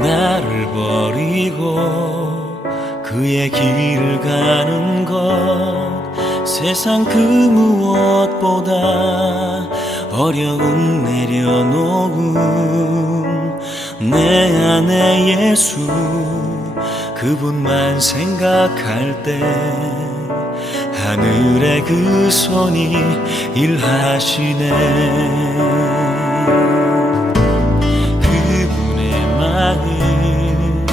나를 버리고 그의 길을 가는 것 세상 그 무엇보다 어려움 내려놓음 내 안에 예수 그분만 생각할 때 하늘의 그 손이 일하시네. 그분의 마음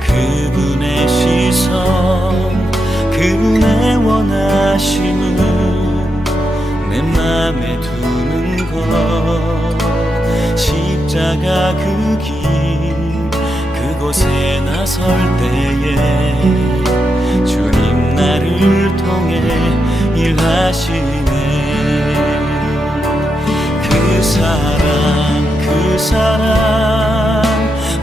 그분의 시선 그분의 원하심은 내 맘에 두는 것 십자가 그 길 그곳에 나설 때에 주님 나를 통해 일하시네. 그 사랑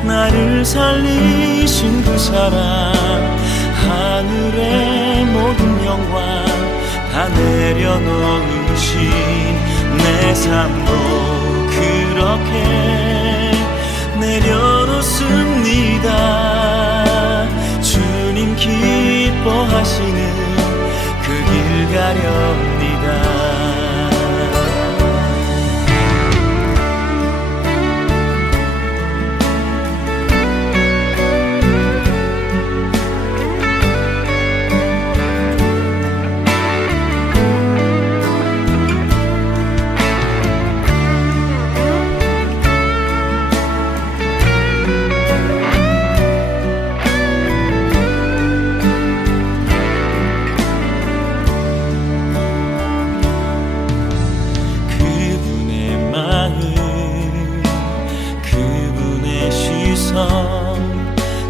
나를 살리신 그 사랑 하늘의 모든 영광 다 내려놓으신 내 삶도 그렇게 내려놓습니다. 주님 기뻐하시는 그 길 가렵니다.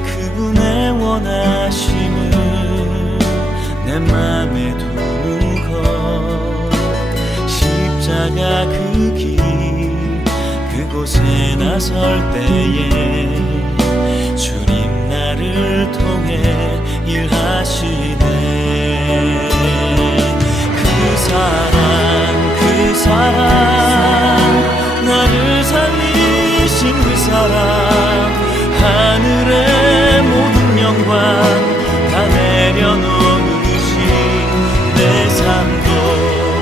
그분의 원하심을 내 맘에 두는 것 십자가 그 길 그곳에 나설 때에 주님 나를 통해 일하시네. 그 사랑 나를 살리신 그 사랑 하늘의 모든 영광 다 내려놓으신 내 삶도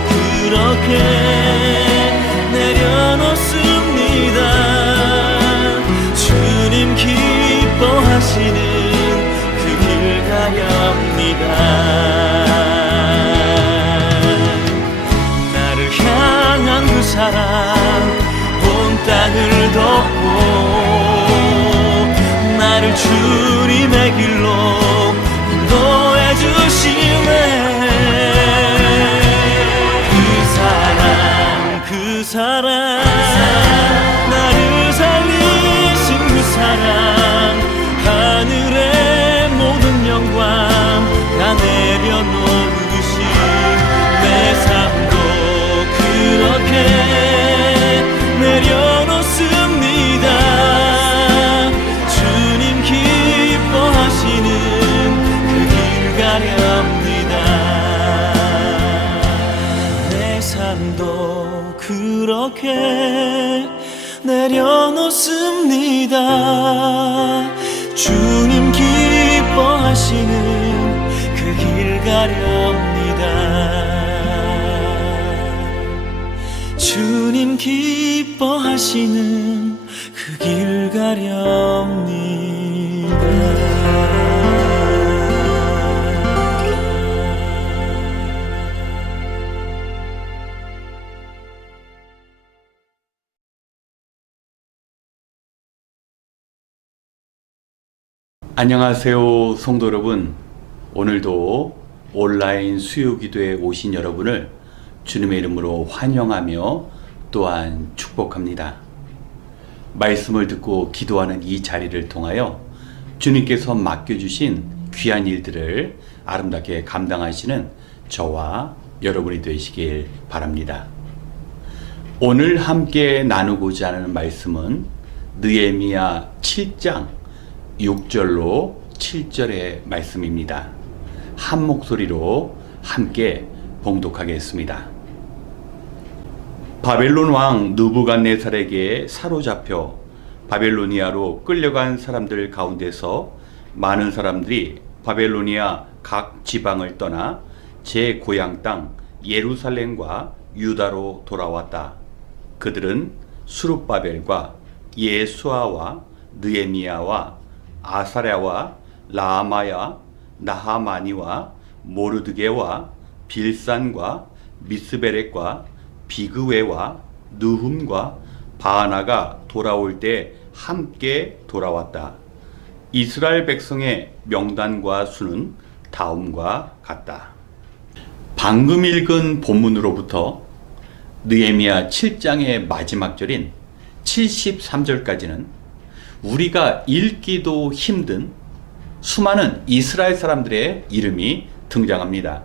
그렇게 내려놓습니다. 주님 기뻐하시는 그 길 가렵니다. 나를 향한 그 사랑 온 땅을 덮고 나를 주님의 길로 인도해 주시네. 그 사랑 나를 살리신 그 사랑 하늘의 모든 영광 다 내려놓으신 내 삶도 그렇게 내려놓습니다. 기뻐하시는 그 길 가렵니다. 내 삶도 그렇게 내려놓습니다. 주님 기뻐하시는 그 길 가렵니다. 주님 기뻐하시는 그 길 가렵니다. 안녕하세요, 성도 여러분. 오늘도 온라인 수요기도에 오신 여러분을 주님의 이름으로 환영하며 또한 축복합니다. 말씀을 듣고 기도하는 이 자리를 통하여 주님께서 맡겨주신 귀한 일들을 아름답게 감당하시는 저와 여러분이 되시길 바랍니다. 오늘 함께 나누고자 하는 말씀은 느헤미야 7장 6절로 7절의 말씀입니다. 한 목소리로 함께 봉독하겠습니다. 바벨론 왕 느부갓네살에게 사로잡혀 바벨로니아로 끌려간 사람들 가운데서 많은 사람들이 바벨로니아 각 지방을 떠나 제 고향 땅 예루살렘과 유다로 돌아왔다. 그들은 수룹바벨과 예수아와 느헤미야와 아사랴와 라마야 나하마니와 모르드게와 빌산과 미스베렉과 비그웨와 느훔과 바하나가 돌아올 때 함께 돌아왔다. 이스라엘 백성의 명단과 수는 다음과 같다. 방금 읽은 본문으로부터 느헤미야 7장의 마지막 절인 73절까지는 우리가 읽기도 힘든 수많은 이스라엘 사람들의 이름이 등장합니다.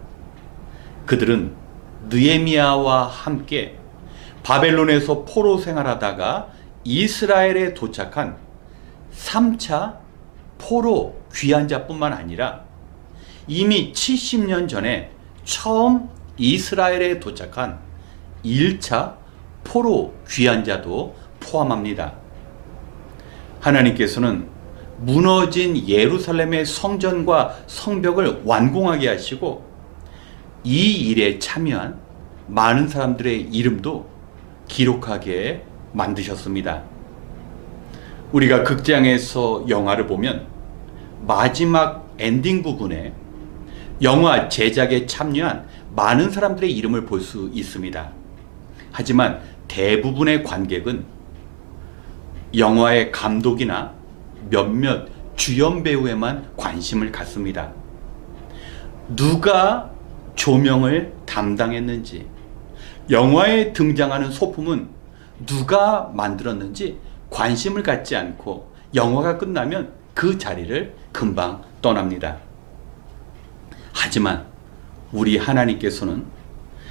그들은 느헤미야와 함께 바벨론에서 포로 생활하다가 이스라엘에 도착한 3차 포로 귀환자뿐만 아니라 이미 70년 전에 처음 이스라엘에 도착한 1차 포로 귀환자도 포함합니다. 하나님께서는 무너진 예루살렘의 성전과 성벽을 완공하게 하시고 이 일에 참여한 많은 사람들의 이름도 기록하게 만드셨습니다. 우리가 극장에서 영화를 보면 마지막 엔딩 부분에 영화 제작에 참여한 많은 사람들의 이름을 볼 수 있습니다. 하지만 대부분의 관객은 영화의 감독이나 몇몇 주연 배우에만 관심을 갖습니다. 누가 조명을 담당했는지, 영화에 등장하는 소품은 누가 만들었는지 관심을 갖지 않고 영화가 끝나면 그 자리를 금방 떠납니다. 하지만 우리 하나님께서는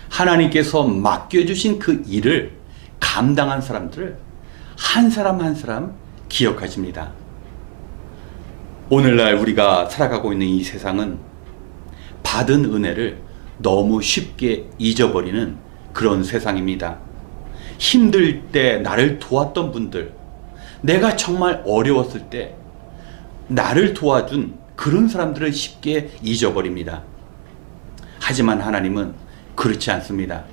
하나님께서 맡겨주신 그 일을 감당한 사람들을 한 사람 한 사람 기억하십니다. 오늘날 우리가 살아가고 있는 이 세상은 받은 은혜를 너무 쉽게 잊어버리는 그런 세상입니다. 힘들 때 나를 도왔던 분들, 내가 정말 어려웠을 때 나를 도와준 그런 사람들을 쉽게 잊어버립니다. 하지만 하나님은 그렇지 않습니다.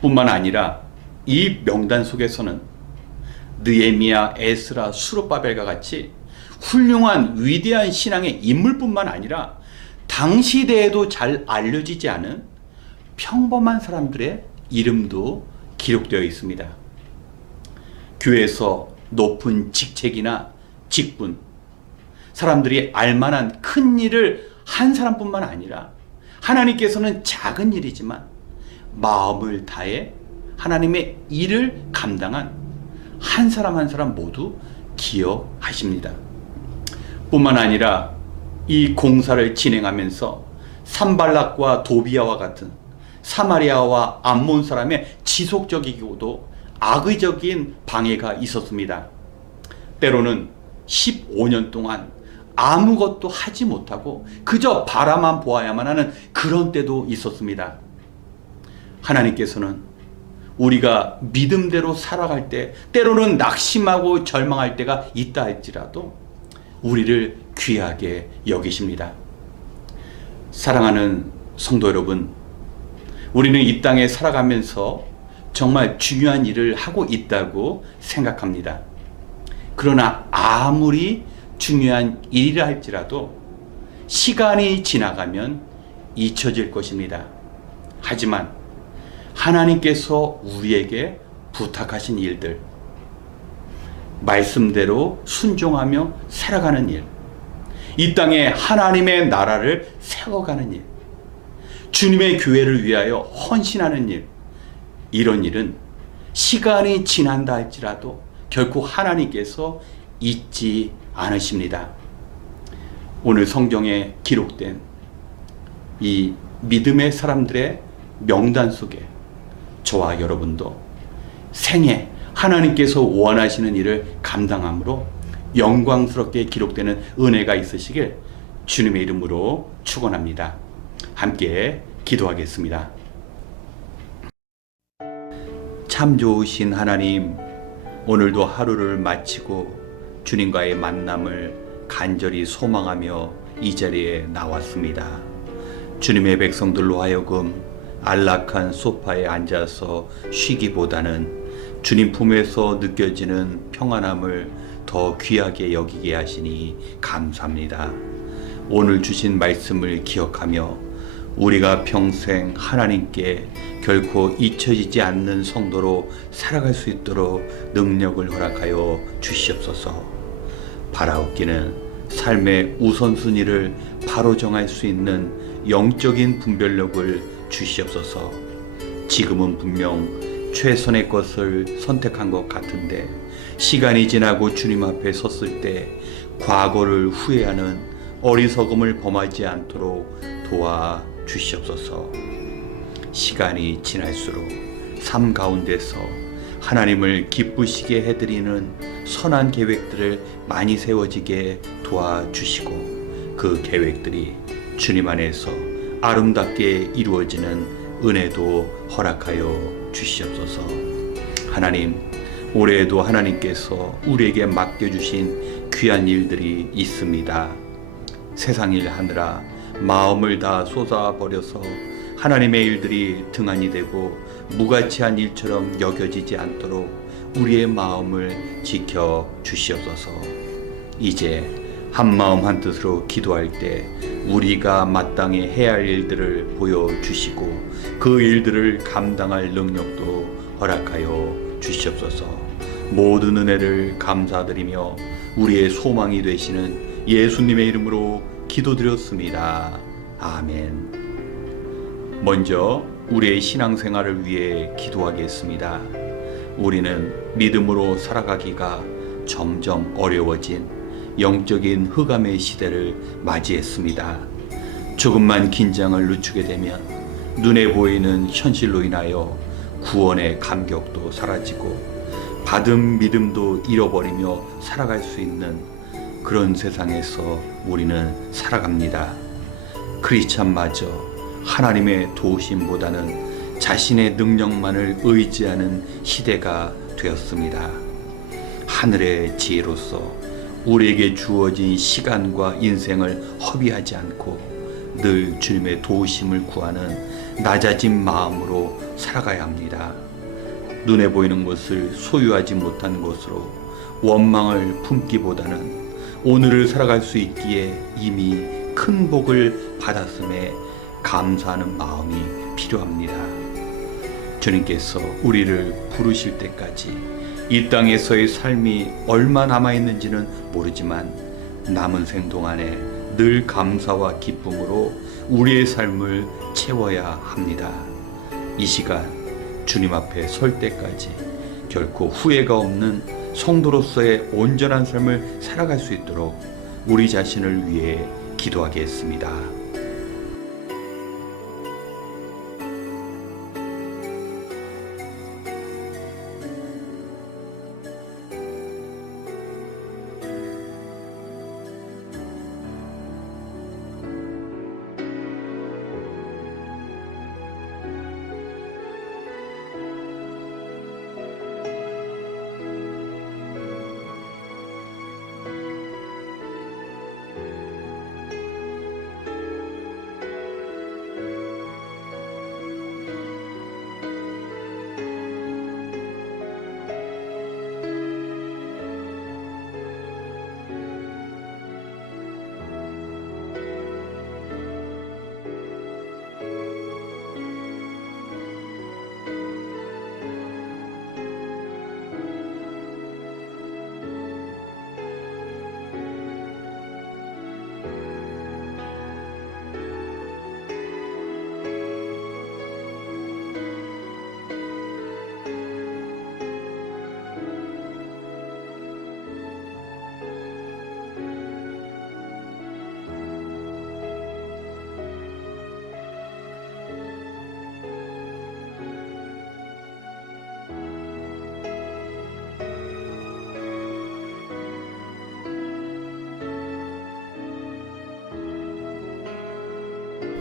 뿐만 아니라 이 명단 속에서는 느헤미야, 에스라, 수룹바벨과 같이 훌륭한 위대한 신앙의 인물뿐만 아니라 당시대에도 잘 알려지지 않은 평범한 사람들의 이름도 기록되어 있습니다. 교회에서 높은 직책이나 직분, 사람들이 알만한 큰 일을 한 사람뿐만 아니라 하나님께서는 작은 일이지만 마음을 다해 하나님의 일을 감당한 한 사람 한 사람 모두 기억하십니다. 뿐만 아니라 이 공사를 진행하면서 산발락과 도비아와 같은 사마리아와 암몬 사람의 지속적이고도 악의적인 방해가 있었습니다. 때로는 15년 동안 아무것도 하지 못하고 그저 바라만 보아야만 하는 그런 때도 있었습니다. 하나님께서는 우리가 믿음대로 살아갈 때 때로는 낙심하고 절망할 때가 있다 할지라도 우리를 귀하게 여기십니다. 사랑하는 성도 여러분, 우리는 이 땅에 살아가면서 정말 중요한 일을 하고 있다고 생각합니다. 그러나 아무리 중요한 일이라 할지라도 시간이 지나가면 잊혀질 것입니다. 하지만 하나님께서 우리에게 부탁하신 일들, 말씀대로 순종하며 살아가는 일, 이 땅에 하나님의 나라를 세워가는 일, 주님의 교회를 위하여 헌신하는 일, 이런 일은 시간이 지난다 할지라도 결코 하나님께서 잊지 않으십니다. 오늘 성경에 기록된 이 믿음의 사람들의 명단 속에 저와 여러분도 생애 하나님께서 원하시는 일을 감당함으로 영광스럽게 기록되는 은혜가 있으시길 주님의 이름으로 축원합니다. 함께 기도하겠습니다. 참 좋으신 하나님, 오늘도 하루를 마치고 주님과의 만남을 간절히 소망하며 이 자리에 나왔습니다. 주님의 백성들로 하여금 안락한 소파에 앉아서 쉬기보다는 주님 품에서 느껴지는 평안함을 더 귀하게 여기게 하시니 감사합니다. 오늘 주신 말씀을 기억하며 우리가 평생 하나님께 결코 잊혀지지 않는 성도로 살아갈 수 있도록 능력을 허락하여 주시옵소서. 바라옵기는 삶의 우선순위를 바로 정할 수 있는 영적인 분별력을 주시옵소서. 지금은 분명 최선의 것을 선택한 것 같은데 시간이 지나고 주님 앞에 섰을 때 과거를 후회하는 어리석음을 범하지 않도록 도와 주시옵소서. 시간이 지날수록 삶 가운데서 하나님을 기쁘시게 해드리는 선한 계획들을 많이 세워지게 도와주시고 그 계획들이 주님 안에서 아름답게 이루어지는 은혜도 허락하여 주시옵소서. 하나님, 올해에도 하나님께서 우리에게 맡겨주신 귀한 일들이 있습니다. 세상 일 하느라 마음을 다 쏟아버려서 하나님의 일들이 등한이 되고 무가치한 일처럼 여겨지지 않도록 우리의 마음을 지켜 주시옵소서. 이제 한마음 한뜻으로 기도할 때 우리가 마땅히 해야 할 일들을 보여주시고 그 일들을 감당할 능력도 허락하여 주시옵소서. 모든 은혜를 감사드리며 우리의 소망이 되시는 예수님의 이름으로 기도드렸습니다. 아멘. 먼저 우리의 신앙생활을 위해 기도하겠습니다. 우리는 믿음으로 살아가기가 점점 어려워진 영적인 흑암의 시대를 맞이했습니다. 조금만 긴장을 늦추게 되면 눈에 보이는 현실로 인하여 구원의 감격도 사라지고 받은 믿음도 잃어버리며 살아갈 수 있는 그런 세상에서 우리는 살아갑니다. 크리스찬마저 하나님의 도우심보다는 자신의 능력만을 의지하는 시대가 되었습니다. 하늘의 지혜로서 우리에게 주어진 시간과 인생을 허비하지 않고 늘 주님의 도우심을 구하는 낮아진 마음으로 살아가야 합니다. 눈에 보이는 것을 소유하지 못한 것으로 원망을 품기보다는 오늘을 살아갈 수 있기에 이미 큰 복을 받았음에 감사하는 마음이 필요합니다. 주님께서 우리를 부르실 때까지 이 땅에서의 삶이 얼마 남아있는지는 모르지만 남은 생 동안에 늘 감사와 기쁨으로 우리의 삶을 채워야 합니다. 이 시간 주님 앞에 설 때까지 결코 후회가 없는 성도로서의 온전한 삶을 살아갈 수 있도록 우리 자신을 위해 기도하겠습니다.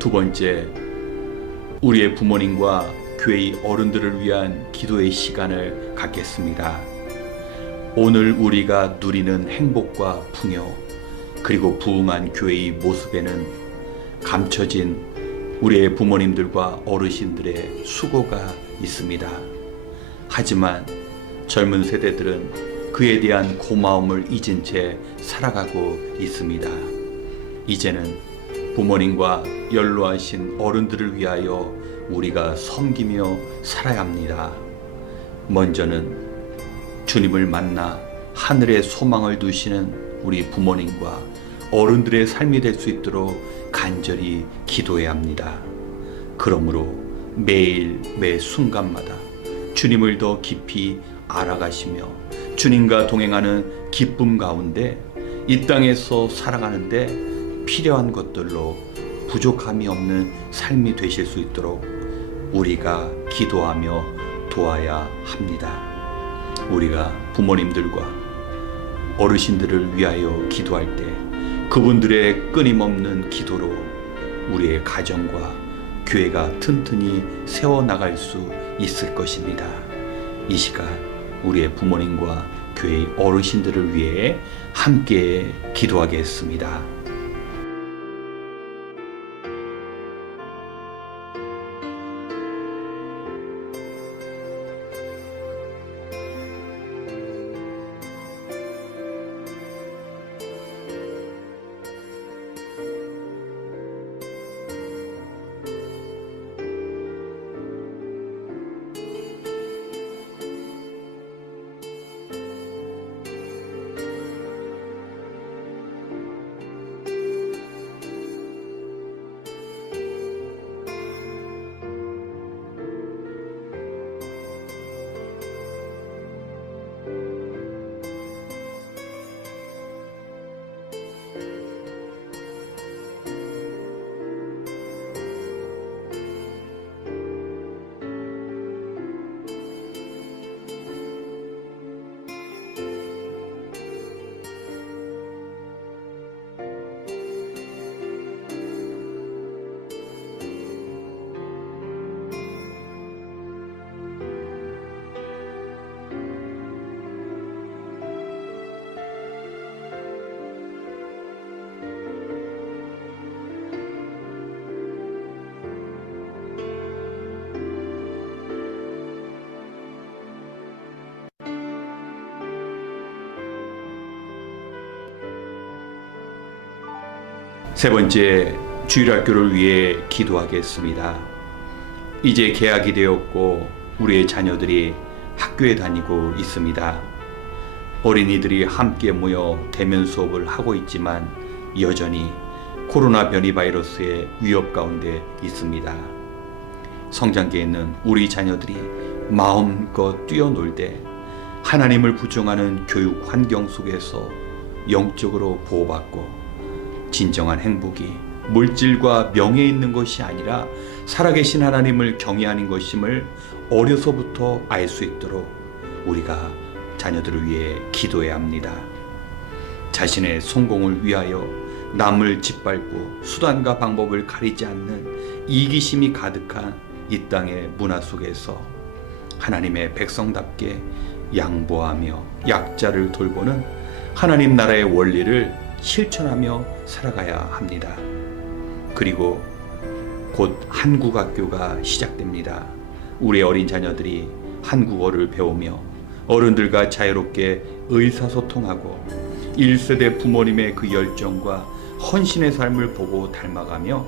두 번째, 우리의 부모님과 교회의 어른들을 위한 기도의 시간을 갖겠습니다. 오늘 우리가 누리는 행복과 풍요, 그리고 부흥한 교회의 모습에는 감춰진 우리의 부모님들과 어르신들의 수고가 있습니다. 하지만 젊은 세대들은 그에 대한 고마움을 잊은 채 살아가고 있습니다. 이제는 부모님과 연로하신 어른들을 위하여 우리가 섬기며 살아야 합니다. 먼저는 주님을 만나 하늘에 소망을 두시는 우리 부모님과 어른들의 삶이 될 수 있도록 간절히 기도해야 합니다. 그러므로 매일 매 순간마다 주님을 더 깊이 알아가시며 주님과 동행하는 기쁨 가운데 이 땅에서 살아가는데 필요한 것들로 부족함이 없는 삶이 되실 수 있도록 우리가 기도하며 도와야 합니다. 우리가 부모님들과 어르신들을 위하여 기도할 때 그분들의 끊임없는 기도로 우리의 가정과 교회가 튼튼히 세워나갈 수 있을 것입니다. 이 시간 우리의 부모님과 교회의 어르신들을 위해 함께 기도하겠습니다. 세 번째, 주일학교를 위해 기도하겠습니다. 이제 개학이 되었고 우리의 자녀들이 학교에 다니고 있습니다. 어린이들이 함께 모여 대면 수업을 하고 있지만 여전히 코로나 변이 바이러스의 위협 가운데 있습니다. 성장기에 있는 우리 자녀들이 마음껏 뛰어놀 때 하나님을 부정하는 교육 환경 속에서 영적으로 보호받고 진정한 행복이 물질과 명예에 있는 것이 아니라 살아계신 하나님을 경외하는 것임을 어려서부터 알 수 있도록 우리가 자녀들을 위해 기도해야 합니다. 자신의 성공을 위하여 남을 짓밟고 수단과 방법을 가리지 않는 이기심이 가득한 이 땅의 문화 속에서 하나님의 백성답게 양보하며 약자를 돌보는 하나님 나라의 원리를 실천하며 살아가야 합니다. 그리고 곧 한국학교가 시작됩니다. 우리 어린 자녀들이 한국어를 배우며 어른들과 자유롭게 의사소통하고 1세대 부모님의 그 열정과 헌신의 삶을 보고 닮아가며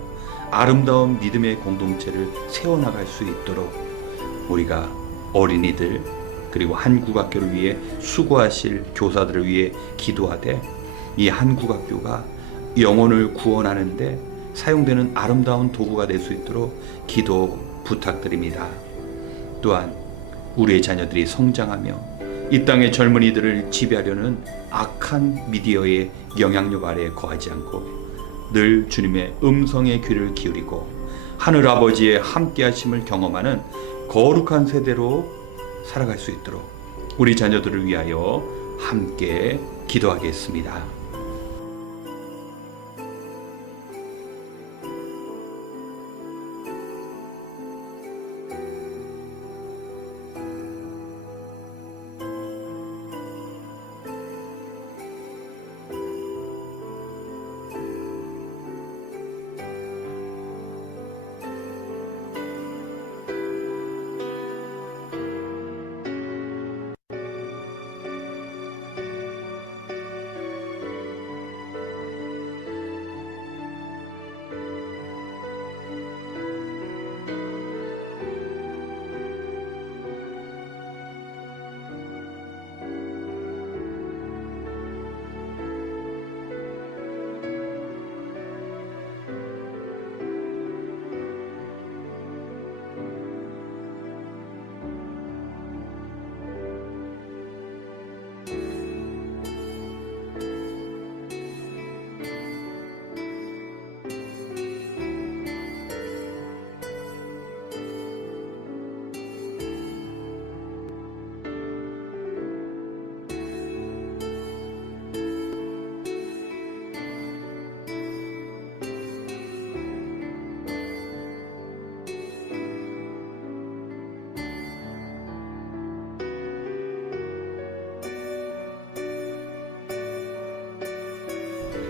아름다운 믿음의 공동체를 세워나갈 수 있도록 우리가 어린이들 그리고 한국학교를 위해 수고하실 교사들을 위해 기도하되 이 한국학교가 영혼을 구원하는데 사용되는 아름다운 도구가 될 수 있도록 기도 부탁드립니다. 또한 우리의 자녀들이 성장하며 이 땅의 젊은이들을 지배하려는 악한 미디어의 영향력 아래에 거하지 않고 늘 주님의 음성에 귀를 기울이고 하늘 아버지의 함께하심을 경험하는 거룩한 세대로 살아갈 수 있도록 우리 자녀들을 위하여 함께 기도하겠습니다.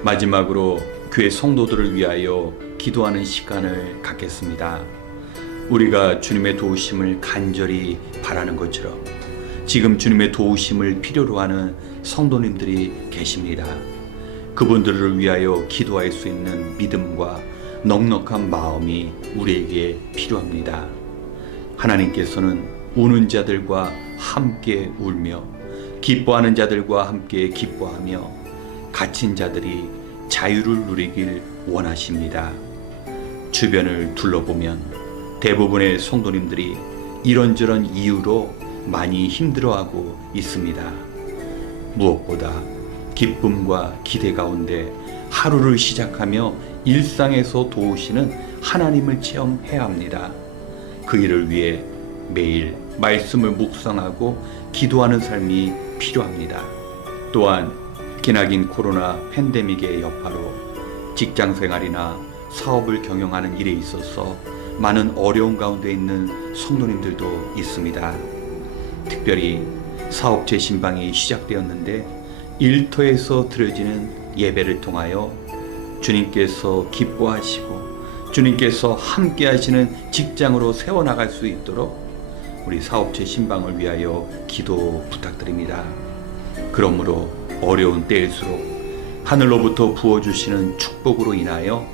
마지막으로 교회 성도들을 위하여 기도하는 시간을 갖겠습니다. 우리가 주님의 도우심을 간절히 바라는 것처럼 지금 주님의 도우심을 필요로 하는 성도님들이 계십니다. 그분들을 위하여 기도할 수 있는 믿음과 넉넉한 마음이 우리에게 필요합니다. 하나님께서는 우는 자들과 함께 울며 기뻐하는 자들과 함께 기뻐하며 갇힌 자들이 자유를 누리길 원하십니다. 주변을 둘러보면 대부분의 성도님들이 이런저런 이유로 많이 힘들어하고 있습니다. 무엇보다 기쁨과 기대 가운데 하루를 시작하며 일상에서 도우시는 하나님을 체험해야 합니다. 그 일을 위해 매일 말씀을 묵상하고 기도하는 삶이 필요합니다. 또한 기나긴 코로나 팬데믹의 여파로 직장 생활이나 사업을 경영하는 일에 있어서 많은 어려운 가운데 있는 성도님들도 있습니다. 특별히 사업체 신방이 시작되었는데 일터에서 드려지는 예배를 통하여 주님께서 기뻐하시고 주님께서 함께 하시는 직장으로 세워나갈 수 있도록 우리 사업체 신방을 위하여 기도 부탁드립니다. 그러므로 어려운 때일수록 하늘로부터 부어주시는 축복으로 인하여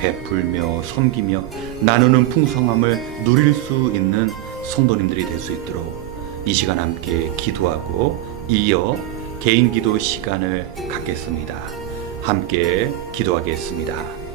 베풀며 섬기며 나누는 풍성함을 누릴 수 있는 성도님들이 될 수 있도록 이 시간 함께 기도하고 이어 개인 기도 시간을 갖겠습니다. 함께 기도하겠습니다.